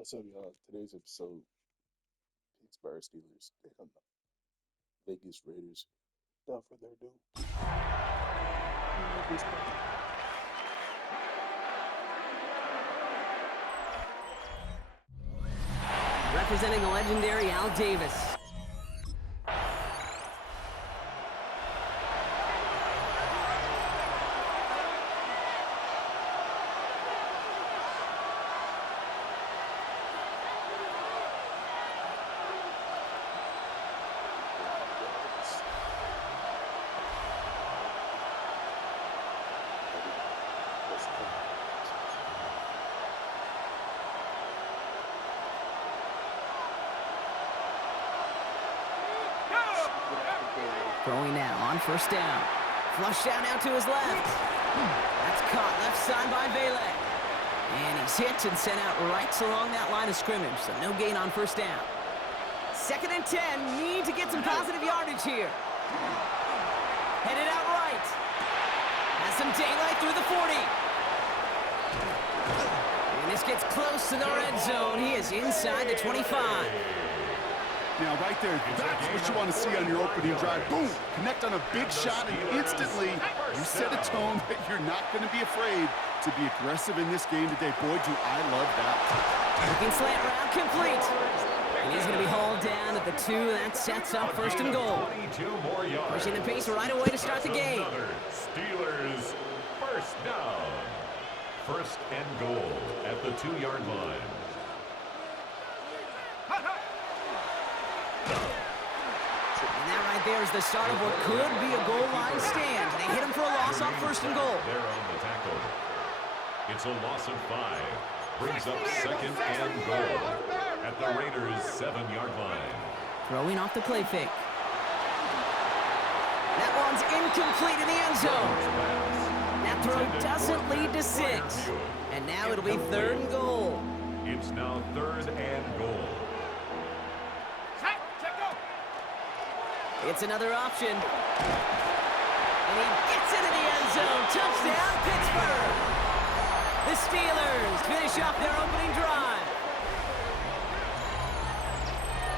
What's up, y'all? Today's episode, Pittsburgh Steelers and the Vegas Raiders. Without further ado, representing the legendary Al Davis. Throwing now on first down. Flush down out to his left. That's caught left side by Vele. And he's hit and sent out right along that line of scrimmage, so no gain on first down. 2nd and 10, need to get some positive yardage here. Headed out right. Has some daylight through the 40. And this gets close to the red zone. He is inside the 25. Now, right there, that's what you want to see on your opening drive. Boom! Connect on a big shot, and instantly you set a tone that you're not going to be afraid to be aggressive in this game today. Boy, do I love that. Looking slant route complete. And he's going to be hauled down at the 2. That sets up 1st and goal. Pushing the pace right away to start the game. Steelers, first down. 1st and goal at the 2-yard line. There's the start of what could be a goal line stand. They hit him for a loss on 1st and goal. They're on the tackle. It's a loss of 5. Brings up 2nd and goal at the Raiders' 7-yard line. Throwing off the play fake. That one's incomplete in the end zone. That throw doesn't lead to 6. And now it'll be 3rd and goal. It's now 3rd and goal. It's another option. And he gets it in the end zone. Touchdown, Pittsburgh! The Steelers finish off their opening drive.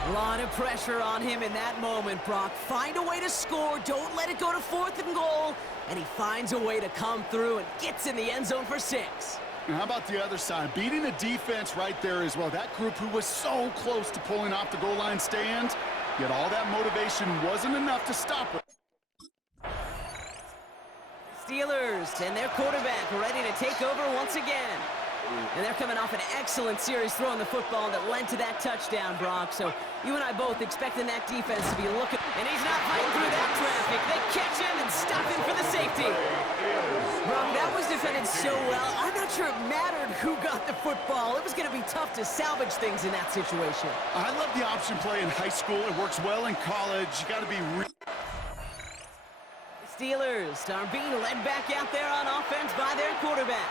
A lot of pressure on him in that moment, Brock. Find a way to score. Don't let it go to 4th and goal. And he finds a way to come through and gets in the end zone for 6. And how about the other side? Beating the defense right there as well. That group who was so close to pulling off the goal line stand, yet all that motivation wasn't enough to stop it. Steelers and their quarterback ready to take over once again. And they're coming off an excellent series throwing the football that led to that touchdown, Brock. So you and I both expecting that defense to be looking. And he's not fighting through that traffic. They catch him and stop him for the safety. Brock, that was defended so well. I'm not sure it mattered who got the football. It was going to be tough to salvage things in that situation. I love the option play in high school. It works well in college. You got to be Steelers are being led back out there on offense by their quarterback.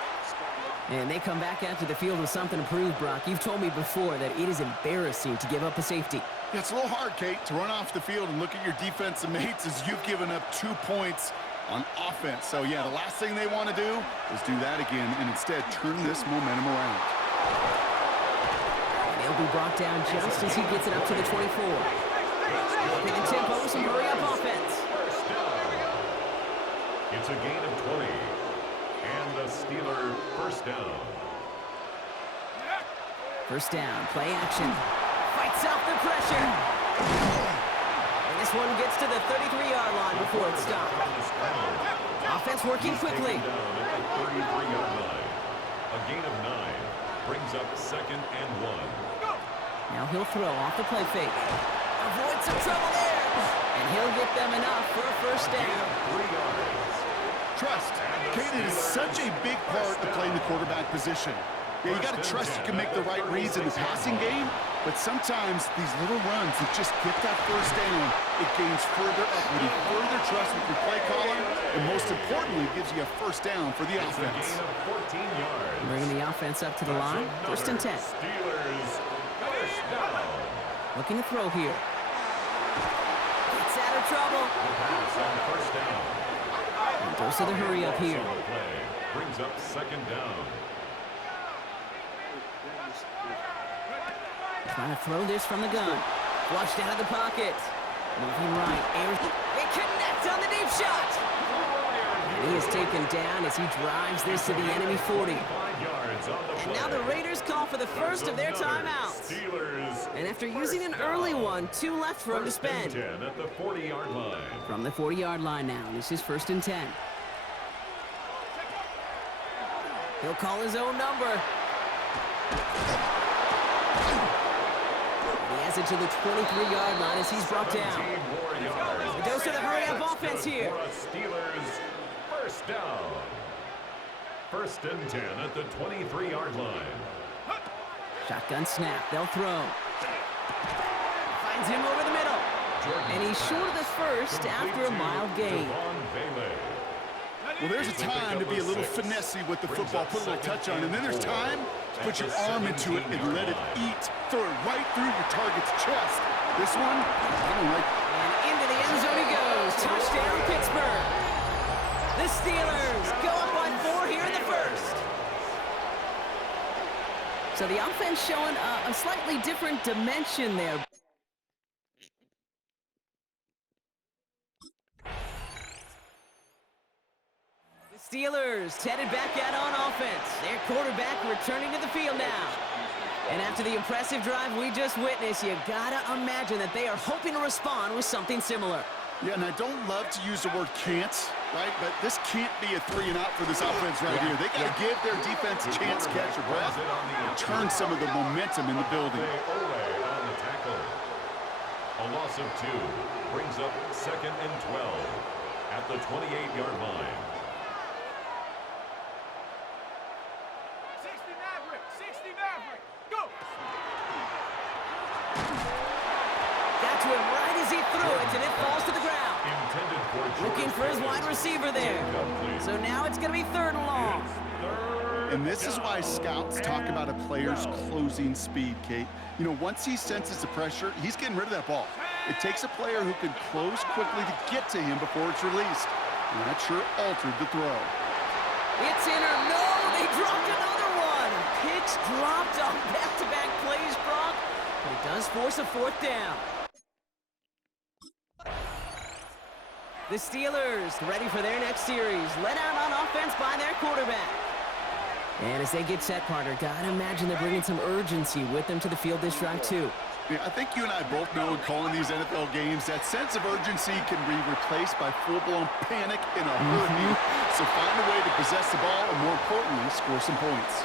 And they come back out to the field with something to prove, Brock. You've told me before that it is embarrassing to give up a safety. Yeah, it's a little hard, Kate, to run off the field and look at your defensive mates as you've given up 2 points on offense. So, yeah, the last thing they want to do is do that again and instead turn this momentum around. And he'll be brought down just as he gets it up to the 24. Picking tempo, some hurry-up offense. It's a gain of 20. And the Steeler first down. First down, play action. Fights off the pressure. And this one gets to the 33-yard line before it stopped. Offense working quickly. Down at the 33-yard line. A gain of 9 brings up 2nd and 1. Now he'll throw off the play fake. Avoid some trouble there. And he'll get them enough for a first down. 3 yards. Trust. Kate, it is such a big part of playing the quarterback position. Yeah, you got to trust you can make the right reads in the passing game, but sometimes these little runs that just get that first down, it gains further equity, further trust with your play caller, and most importantly, gives you a first down for the offense. A gain of 14 yards. Bringing the offense up to the line. 1st and 10. Steelers first down. Looking to throw here. Gets out of trouble. Pass on first down. And goes to the hurry up here. Brings up 2nd down. Trying to throw this from the gun. Flushed out of the pocket. Moving right. They connect on the deep shot. And he is taken down as he drives this to the enemy 40. And now the Raiders call for the first of their timeouts. And after using an early one, 2 left for him to spend. At the 40-yard line. From the 40-yard line now, this is 1st and 10. He'll call his own number. He has it to the 23-yard line as he's brought down. He goes to the hurry-up offense here. Steelers first down. 1st and 10 at the 23-yard line. Shotgun snap. They'll throw. Finds him over the middle. And he's short of the first after a mild gain. Well, there's a time to be a little finessey with the football, put a little touch on, and then there's time to put your arm into it and let it eat. Throw it right through your target's chest. This one, I don't like. And into the end zone he goes. Touchdown, Pittsburgh. The Steelers go up by 4 here in the first. So the offense showing a slightly different dimension there. Steelers headed back out on offense. Their quarterback returning to the field now. And after the impressive drive we just witnessed, you gotta imagine that they are hoping to respond with something similar. Yeah, and I don't love to use the word can't, right? But this can't be a 3-and-out for this offense right here. They got to give their defense a chance to catch their breath and turn some of the momentum in the building. On the tackle. A loss of 2 brings up 2nd and 12 at the 28-yard line. 60 Maverick, go! Got to him right as he threw it, and it falls to the ground. Looking for his wide receiver there. So now it's going to be 3rd and long. And this is why scouts talk about a player's closing speed, Kate. You know, once he senses the pressure, he's getting rid of that ball. It takes a player who can close quickly to get to him before it's released. And that sure altered the throw. It's in or no, they dropped another one. Pitch dropped on back-to-back plays, Brock. But it does force a 4th down. The Steelers ready for their next series. Let out on offense by their quarterback. And as they get set, partner, gotta imagine they're bringing some urgency with them to the field this drive, too. Yeah, I think you and I both know in calling these NFL games, that sense of urgency can be replaced by full-blown panic in a hurry. So find a way to possess the ball and, more importantly, score some points.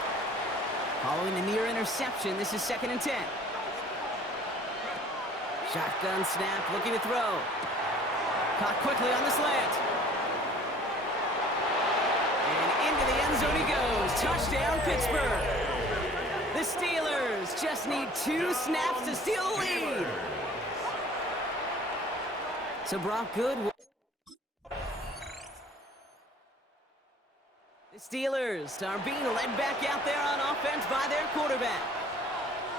Following the near interception, this is 2nd and 10. Shotgun snap, looking to throw. Caught quickly on the slant. And into the end zone he goes. Touchdown, Pittsburgh. The Steelers just need 2 snaps to steal the lead. So Brock, good. The Steelers are being led back out there on offense by their quarterback.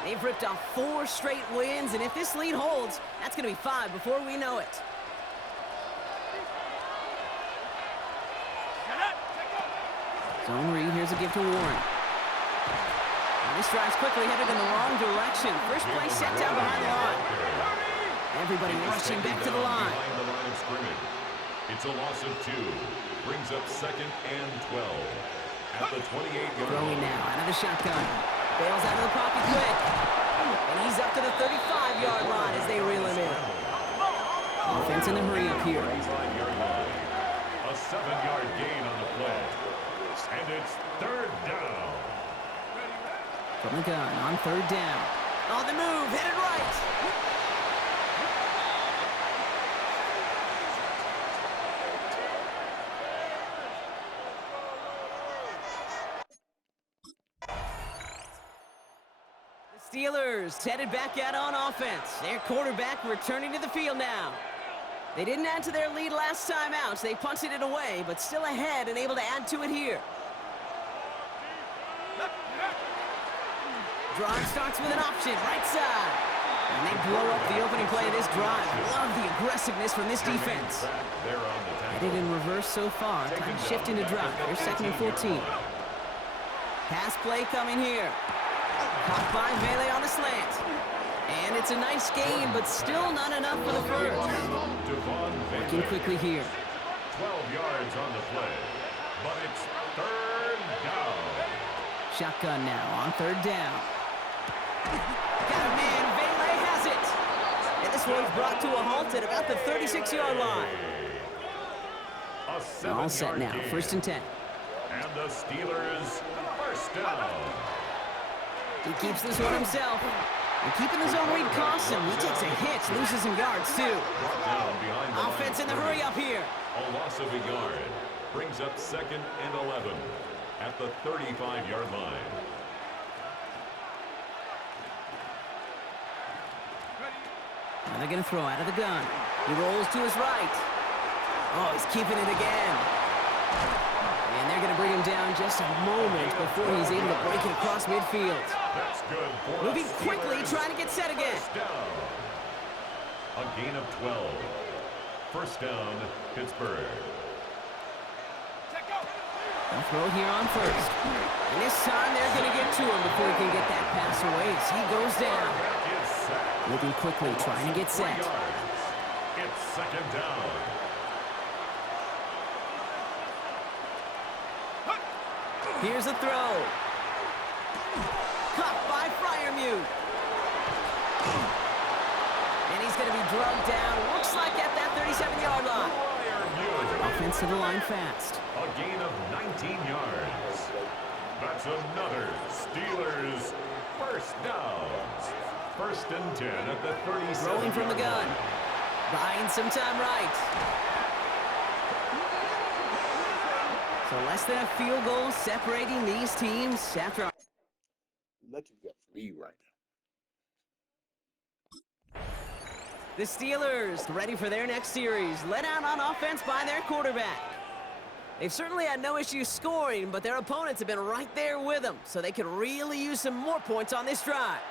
They've ripped off 4 straight wins, and if this lead holds, that's going to be 5 before we know it. Zone read, here's a give to Warren. And this drive's quickly headed in the wrong direction. First play set down behind the line. Everybody rushing back to the line. It's a loss of 2. Brings up 2nd and 12 at the 28-yard line. Throwing now out of the shotgun. Bails out of the pocket quick. And he's up to the 35-yard line as they reel him in. Offense in the hurry up here. A 7-yard gain on the play. And it's 3rd down. From the gun on 3rd down. On the move, headed right. The Steelers headed back out on offense. Their quarterback returning to the field now. They didn't add to their lead last time out, so they punted it away, but still ahead and able to add to it here. Drive starts with an option, right side. And they blow up the opening play of this drive. Love the aggressiveness from this defense. Headed in reverse so far. Time to shift into drive. Here's 2nd and 14. Pass play coming here. Caught by Vele on the slant. And it's a nice game, but still not enough for the first. Working quickly here. 12 yards on the play, but it's third down. Shotgun now on third down. Got a man, Vele has it. And this one's brought to a halt at about the 36-yard line. All set now, first and 10. And the Steelers first down. He keeps this one himself. And keeping the zone read costs him. He takes a hit, loses some yards too. Offense in the hurry up here. A loss of a yard brings up second and 11 at the 35-yard line. Now they're going to throw out of the gun. He rolls to his right. Oh, he's keeping it again. And they're going to bring him down just a moment before he's able to break it across midfield. That's good for Moving quickly, trying to get set again. First down. A gain of 12. First down, Pittsburgh. They'll throw here on first. And this time they're going to get to him before he can get that pass away as he goes down. Moving quickly, trying to get set. It's second down. Here's a throw. Caught by Freiermuth. And he's going to be drugged down. Looks like at that 37-yard line. Offense to the line fast. A gain of 19 yards. That's another Steelers first down. First and 10 at the 37. Throwing from the gun. Buying some time right. So less than a field goal separating these teams after. Lucky we got free right now. The Steelers ready for their next series. Led out on offense by their quarterback. They've certainly had no issues scoring, but their opponents have been right there with them, so they could really use some more points on this drive.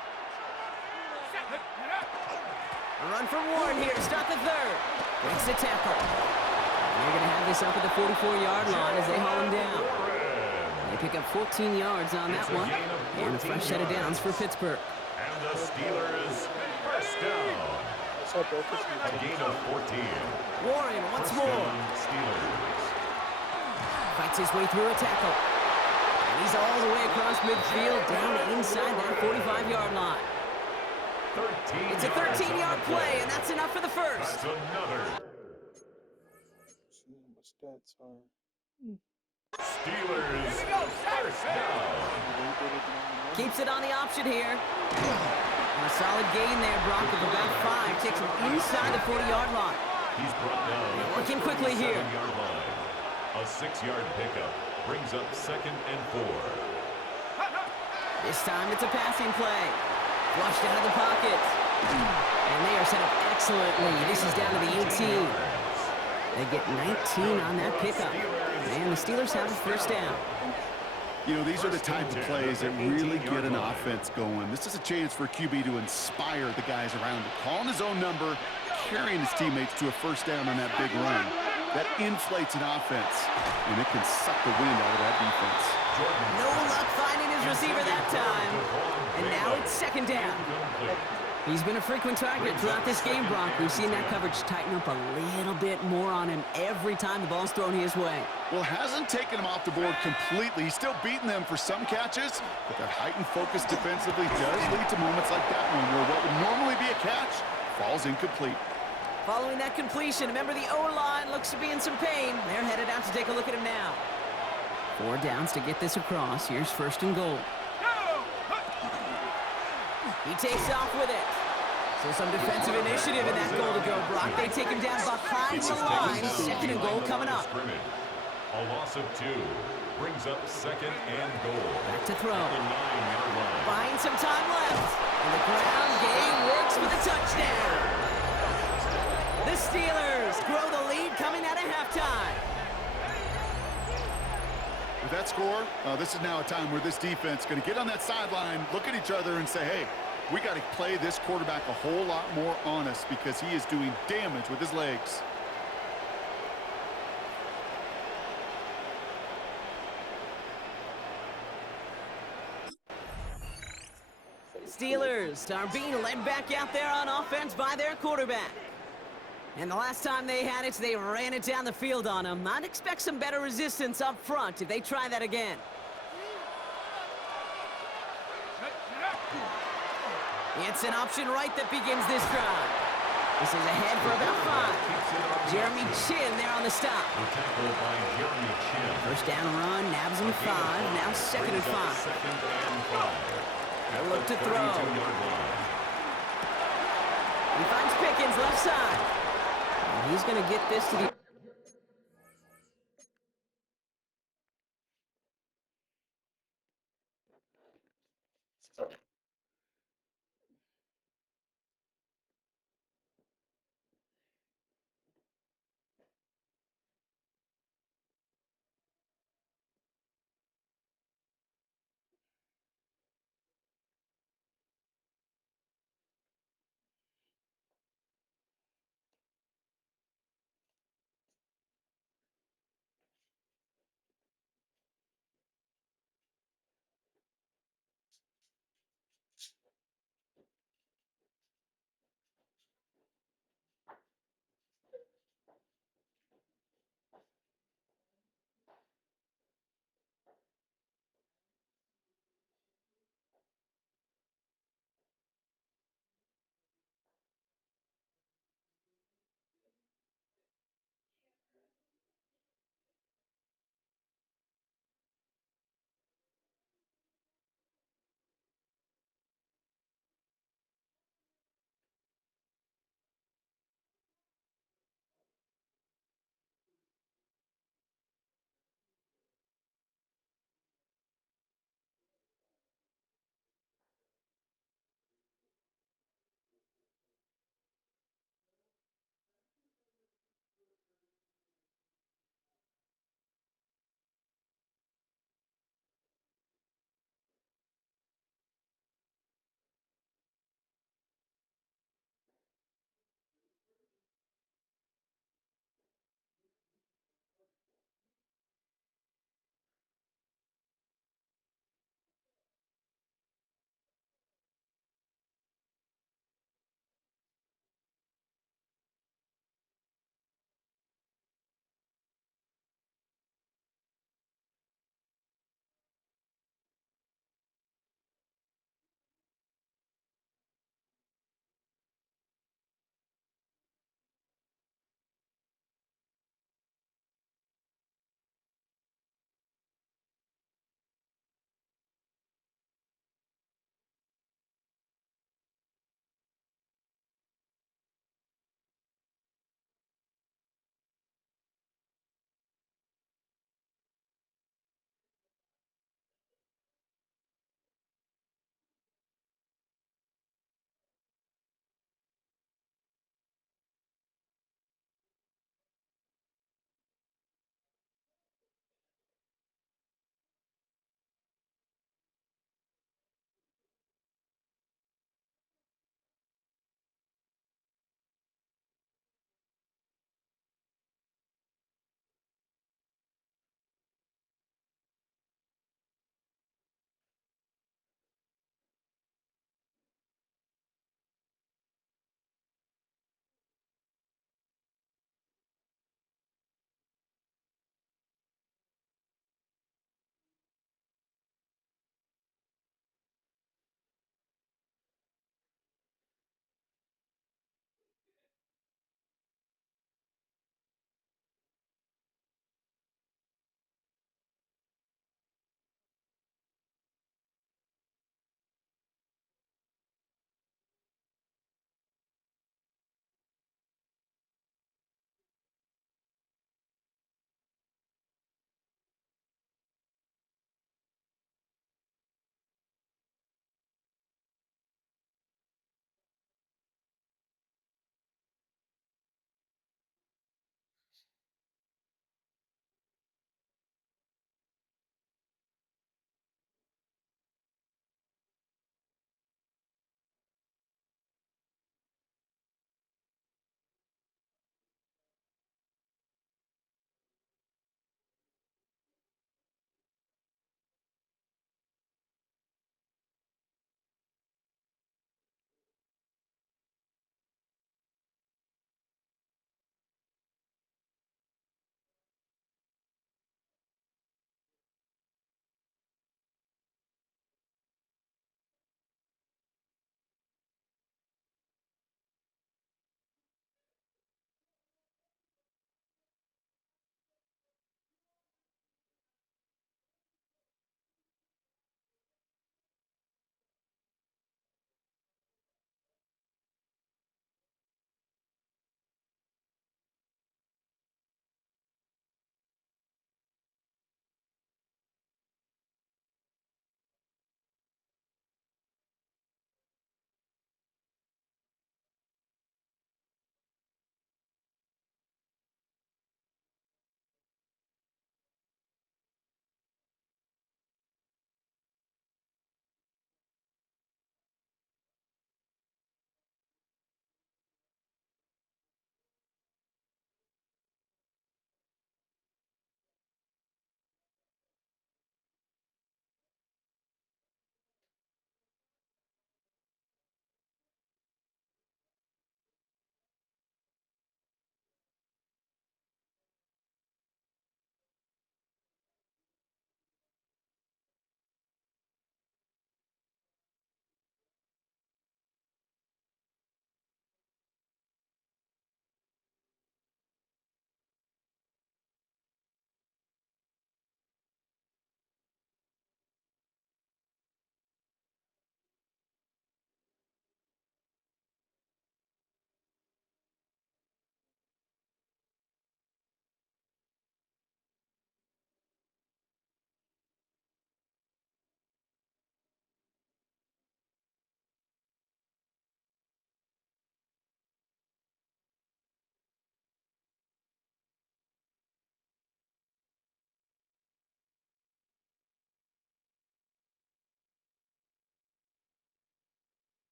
A run from Warren here to start the third. Breaks the tackle. And they're going to have this up at the 44-yard line as they haul him down. They pick up 14 yards on that one. And a fresh set of downs for Pittsburgh. And the Steelers first down. A gain of 14. Warren once more. Steelers. Fights his way through a tackle. And he's all the way across midfield, down inside that 45-yard line. It's a 13-yard play, and that's enough for the first. That's another. See what my stats are. Steelers first down. Keeps it on the option here. And a solid gain there, Brock, of about 5. Takes him inside the 40-yard line. He's brought down. Working quickly here. 7-yard line. A 6-yard pickup brings up second and 4. This time it's a passing play. Flushed out of the pocket. And they are set up excellently. This is down to the 18. They get 19 on that pickup. And the Steelers have a first down. You know, these are the type of plays that really get an offense going. This is a chance for QB to inspire the guys around him. Calling his own number, carrying his teammates to a first down on that big run. That inflates an offense, and it can suck the wind out of that defense. No luck finding his receiver that time. And now it's second down. He's been a frequent target throughout this game, Brock. We've seen that coverage tighten up a little bit more on him every time the ball's thrown his way. Well, hasn't taken him off the board completely. He's still beating them for some catches, but that heightened focus defensively does lead to moments like that one where what would normally be a catch falls incomplete. Following that completion, remember the O-line looks to be in some pain. They're headed out to take a look at him now. 4 downs to get this across. Here's first and goal. He takes off with it. So some defensive initiative in that goal to go, Brock. They take him down behind the line. Second and goal coming up. A loss of 2 brings up second and goal. Back to throw. The 9-yard line. Buying some time left. And the ground game works for the touchdown. The Steelers grow the lead coming out of halftime. With that score, this is now a time where this defense is going to get on that sideline, look at each other, and say, hey, we got to play this quarterback a whole lot more honest because he is doing damage with his legs. Steelers are being led back out there on offense by their quarterback. And the last time they had it, they ran it down the field on him. I'd expect some better resistance up front if they try that again. It's an option right that begins this drive. This is ahead for about 5. Jeremy Chin there on the stop. First down run, nabs him 5. Now 2nd and 5. They'll look to throw. He finds Pickens left side. And he's going to get this to the...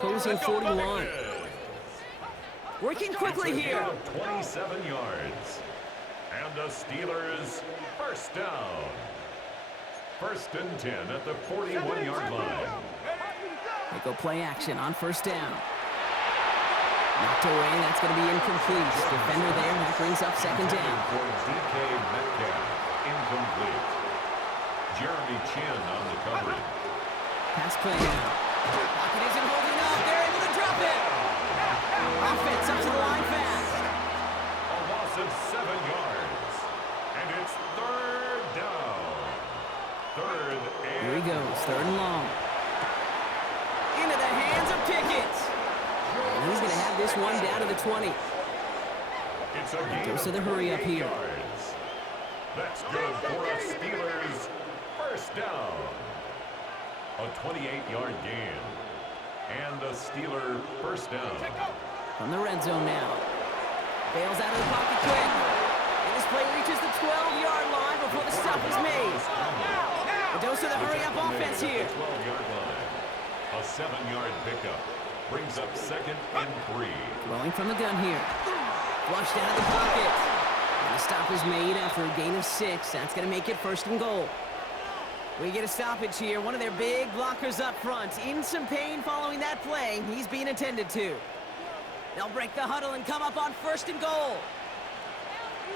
Opposing 41. Working quickly here. 27 yards. And the Steelers first down. First and 10 at the 41-yard line. They go play action on first down. Knocked away, that's going to be incomplete. Defender there, that brings up second down. For DK Metcalf, incomplete. Jeremy Chin on the coverage. Pass play now. Pocket isn't holding up. They're able to drop it. Offense up to the line fast. A loss of 7 yards. And it's third down. Third and... Here he goes, third and long. Into the hands of Pickett. And he's going to have this one down to the 20. It's a gain Goes to the of hurry up 48 here. yards. That's good for a Steelers first down. A 28-yard gain. And a Steeler first down. From the red zone now. Bails out of the pocket quick. And this play reaches the 12-yard line before the stop is made. A dose of the hurry-up offense here. 12-yard line. A 7-yard pickup. Brings up second and 3. Throwing from the gun here. Flushed out of the pocket. And the stop is made after a gain of 6. That's going to make it first and goal. We get a stoppage here. One of their big blockers up front. In some pain following that play. He's being attended to. They'll break the huddle and come up on first and goal.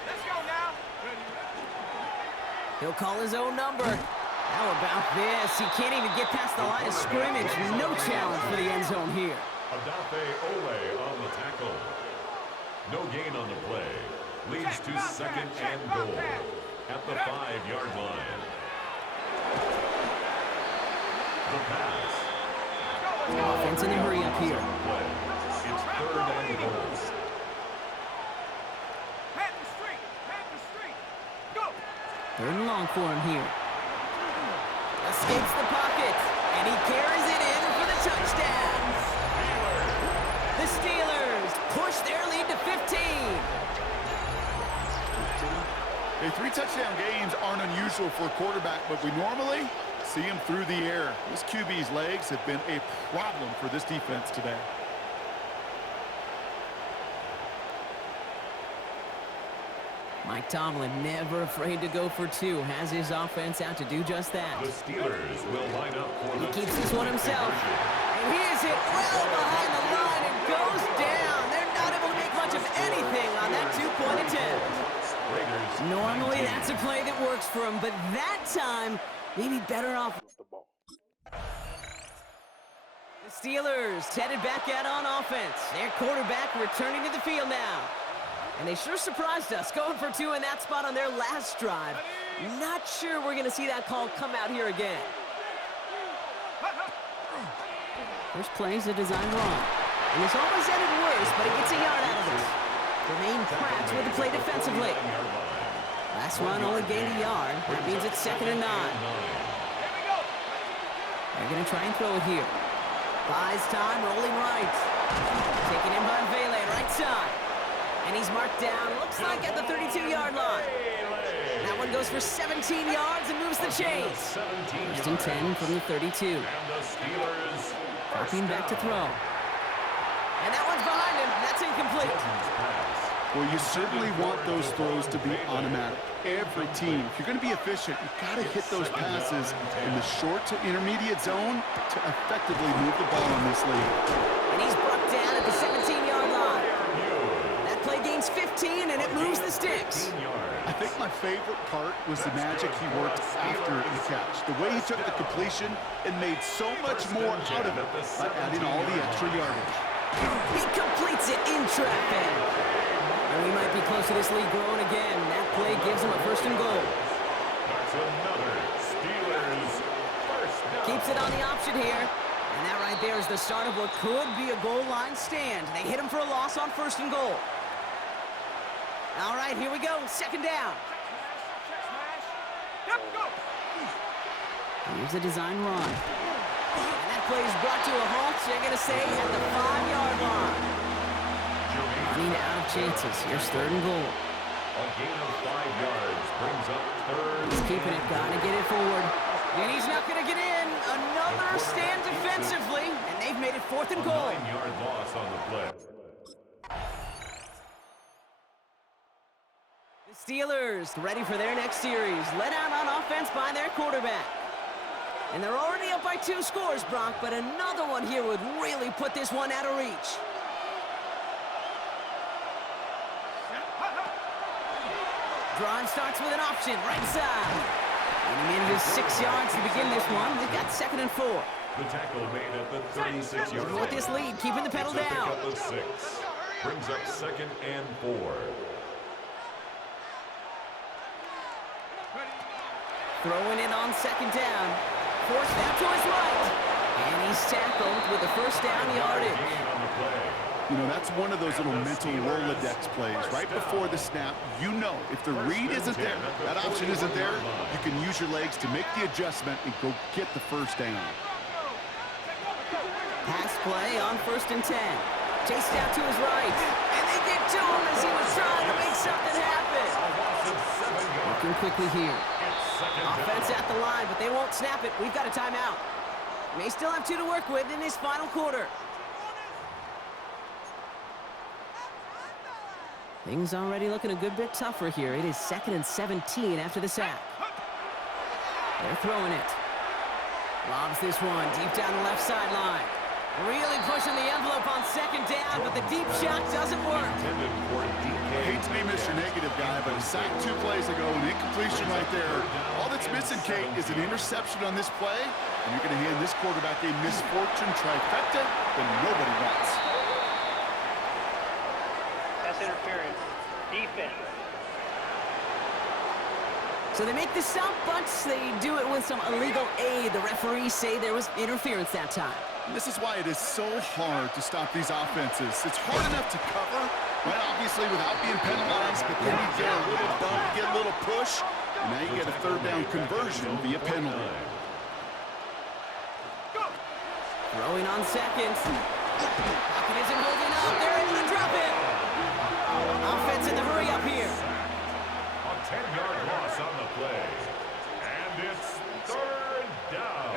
Let's go now. He'll call his own number. How about this? He can't even get past the line of scrimmage. No challenge for the end zone here. Adafe Ole on the tackle. No gain on the play. Leads to second and goal at the 5-yard line. The pass. Offense in a hurry up here. It's third and goal. Madden Street. Madden Street. Go. Third and long for him here. Escapes the pocket, and he carries it in for the touchdown. The Steelers push their lead to 15. Hey, 3 touchdown games aren't unusual for a quarterback, but we normally see him through the air. This QB's legs have been a problem for this defense today. Mike Tomlin, never afraid to go for 2, has his offense out to do just that. The Steelers will line up for He the keeps this one himself. And he is hit well behind the line and goes down. They're not able to make much of anything on that 2-point attempt. Raiders. Normally, that's a play that works for him, but that time, maybe better off. The ball. The Steelers headed back out on offense. Their quarterback returning to the field now. And they sure surprised us, going for 2 in that spot on their last drive. Not sure we're going to see that call come out here again. First play is a design run. And this almost ended worse, but he gets a yard out of it. Remain Pratt with the play defensively. Last run only gained a yard. That means it's second and 9. They're going to try and throw it here. Buys time, rolling right. Taken in by Vele, right side. And he's marked down, looks like at the 32-yard line. That one goes for 17 yards and moves the chains. First and 10 from the 32. And the Steelers Dropping back to throw. And that one's behind him. That's incomplete. Well, you certainly want those throws to be automatic. Every team, if you're going to be efficient, you've got to hit those passes in the short to intermediate zone to effectively move the ball in this league. And he's brought down at the 17-yard line. That play gains 15, and it moves the sticks. I think my favorite part was the magic he worked after the catch. The way he took the completion and made so much more out of it by adding all the extra yardage. He completes it in traffic. And we might be close to this lead growing again. That play gives him a first and goal. That's another Steelers first down. Keeps it on the option here. And that right there is the start of what could be a goal line stand. They hit him for a loss on first and goal. All right, here we go. Second down. Yep, go. Here's a design run. And that play is brought to a halt, they're going to say, at the 5-yard line. Running out of chances. Here's third and goal. A gain of 5 yards brings up third. He's keeping it. Got to get it forward. And he's not going to get in. Another stand defensively, and they've made it 4th and goal. 9-yard loss on the play. The Steelers ready for their next series. Led out on offense by their quarterback. And they're already up by 2 scores, Brock, but another one here would really put this one out of reach. Drive starts with an option, right side. And he manages 6 yards to begin this one. They've got 2nd and 4. The tackle made at the 36-yard line. With this lead, keeping the pedal It's a down. pickup of 6. Brings up 2nd and 4. Throwing it on 2nd down. Forced out to his right. And he's tackled with the 1st down yardage. Gain on the play. You know, that's one of those little mental Rolodex plays. Right before the snap, you know if the read isn't there, that option isn't there, you can use your legs to make the adjustment and go get the 1st down. Pass play on 1st and 10. Chased out to his right. And they get to him as he was trying to make something happen. Looking quickly here. Offense at the line, but they won't snap it. We've got a timeout. May still have 2 to work with in this final quarter. Things already looking a good bit tougher here. It is 2nd and 17 after the sack. They're throwing it. Lobs this one deep down the left sideline. Really pushing the envelope on 2nd down, but the deep shot doesn't work. I hate to be Mr. Negative guy, but a sack 2 plays ago, an incompletion right there. All that's missing, Kate, is an interception on this play, and you're going to hand this quarterback a misfortune trifecta that nobody wants. Pass interference. Defense. So they make the stop, but they do it with some illegal aid. The referees say there was interference that time. This is why it is so hard to stop these offenses. It's hard enough to cover, right, obviously, without being penalized, but then you get a little bump, get a little push, and now you get a 3rd down conversion via penalty. Throwing on 2nd. Pocket isn't holding up. They're able to drop it. Offense in the hurry up here. A 10-yard loss on the play. And it's 3rd down.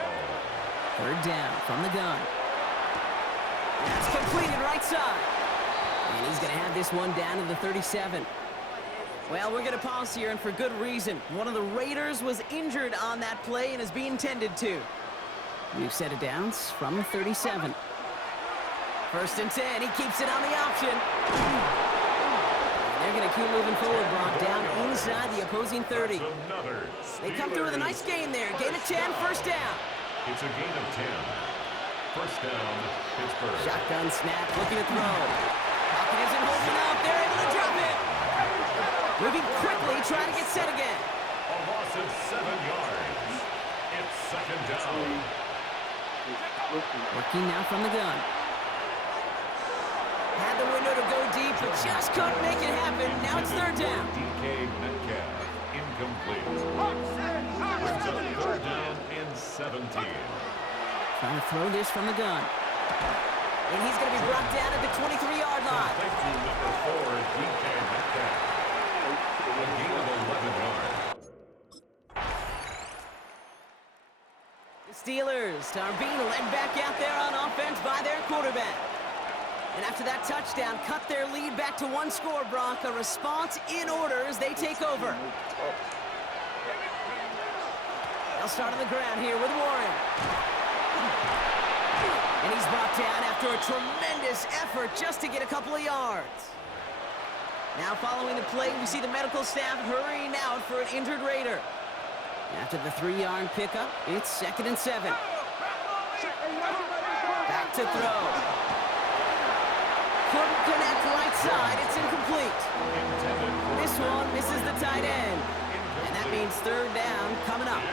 3rd down from the gun. That's completed right side. And he's going to have this one down to the 37. Well, we're going to pause here, and for good reason. One of the Raiders was injured on that play and is being tended to. We've set it down from the 37. 1st and 10. He keeps it on the option. And they're going to keep moving forward, Brock, down inside the opposing 30. They come through with a nice gain there. Gain of 10, 1st down. It's a gain of 10. 1st down, Pittsburgh. Shotgun snap, looking to throw. Pocket isn't holding up. They're able to drop it. Moving quickly, trying to get set again. A loss of 7 yards. It's 2nd down. Working now from the gun. Had the window to go deep, but just couldn't make it happen. Now it's 3rd down. DK Metcalf, incomplete. Brings up 3rd down and 17. Trying to throw this from the gun. And he's going to be brought down at the 23-yard line. Thanks to number 4, DK Metcalf. A gain of 11 yards. The Steelers are being led back out there on offense by their quarterback. And after that touchdown, cut their lead back to 1 score, Brock. A response in order as they take over. They'll start on the ground here with Warren. And he's brought down after a tremendous effort just to get a couple of yards. Now following the play, we see the medical staff hurrying out for an injured Raider. After the 3-yard pickup, it's 2nd and 7. Back to throw. Couldn't connect right side. It's incomplete. This one misses the tight end. And that means 3rd down coming up.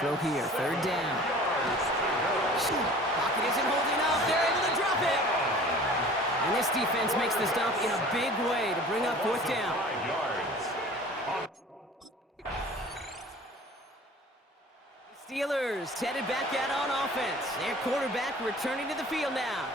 Throw here, 3rd down. Pocket isn't holding up. They're able to drop it. And this defense makes the stop in a big way to bring up 4th down. Steelers headed back out on offense. Their quarterback returning to the field now.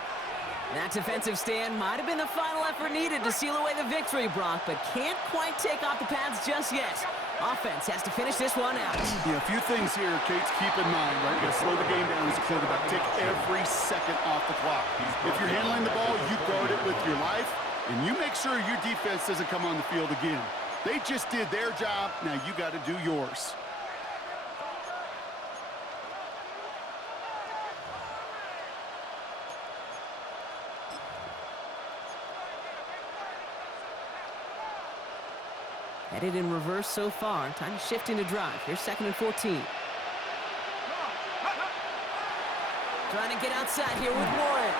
That defensive stand might have been the final effort needed to seal away the victory, Brock, but can't quite take off the pads just yet. Offense has to finish this one out. Yeah, a few things here, Kate, keep in mind, right? You gotta slow the game down as a quarterback. Take every second off the clock. If you're handling the ball, you guard it with your life, and you make sure your defense doesn't come on the field again. They just did their job. Now you got to do yours. Headed in reverse so far. Time to shift into drive. Here's 2nd and 14. Trying to get outside here with Warren.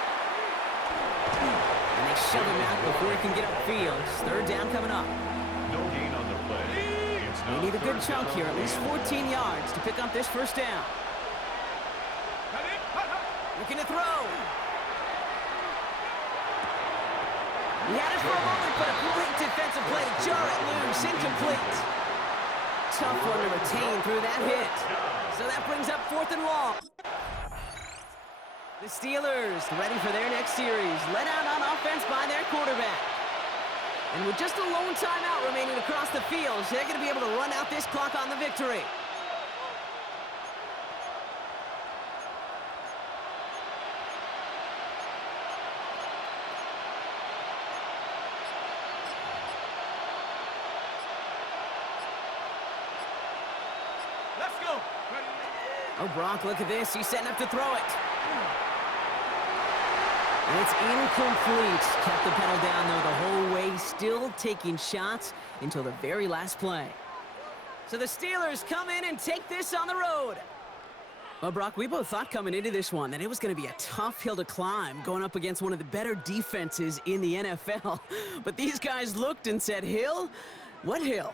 And they shove him out before he can get upfield. 3rd down coming up. No gain on the play. It's now They need a good 3rd chunk down here, at and least 14 yards to pick up this 1st down. Looking to throw. He had it for a moment, but a great defensive play to jar it loose. Incomplete. Tough one to retain through that hit. So that brings up 4th and long. The Steelers ready for their next series. Led out on offense by their quarterback. And with just a lone timeout remaining across the field, they're going to be able to run out this clock on the victory. Let's go. Ready? Oh, Brock, look at this. He's setting up to throw it. And it's incomplete. Kept the pedal down, though, the whole way, still taking shots until the very last play. So the Steelers come in and take this on the road. Well, Brock, we both thought coming into this one that it was going to be a tough hill to climb, going up against one of the better defenses in the NFL. But these guys looked and said, Hill? What hill?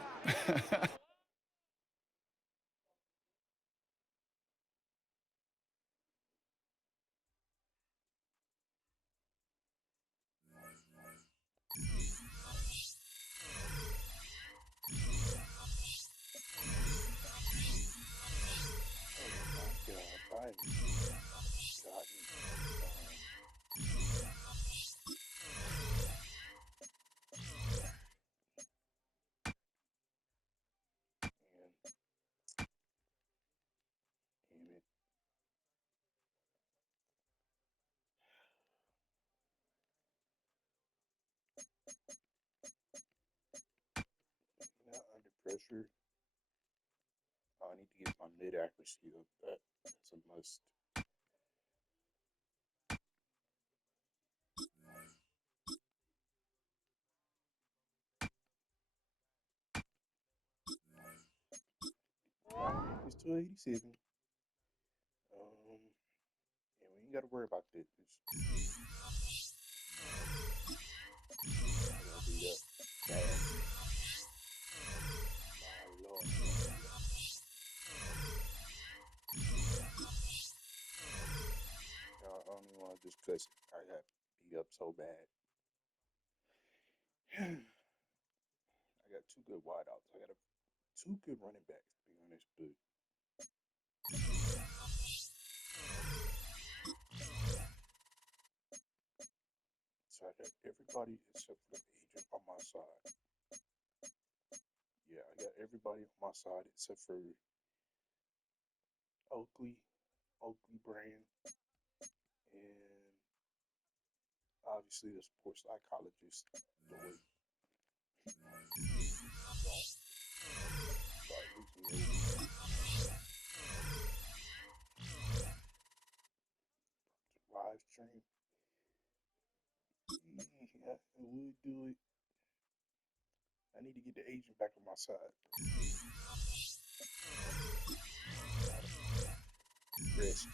Not under pressure. I need to get my mid accuracy up. That's a must. It's 287. Yeah, we ain't got to worry about that. Gonna be up bad. My lord. I don't even want to discuss it. I got beat up so bad. I got 2 good wideouts. I got 2 good running backs, to be honest, but so I got everybody except for the agent on my side. Yeah, I got everybody on my side except for Oakley brand, and obviously the sports psychologist, the way live stream. Yeah, I would do it. I need to get the agent back on my side. Rest.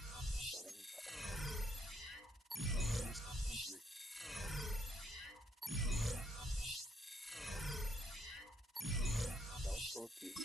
Don't throw a kick.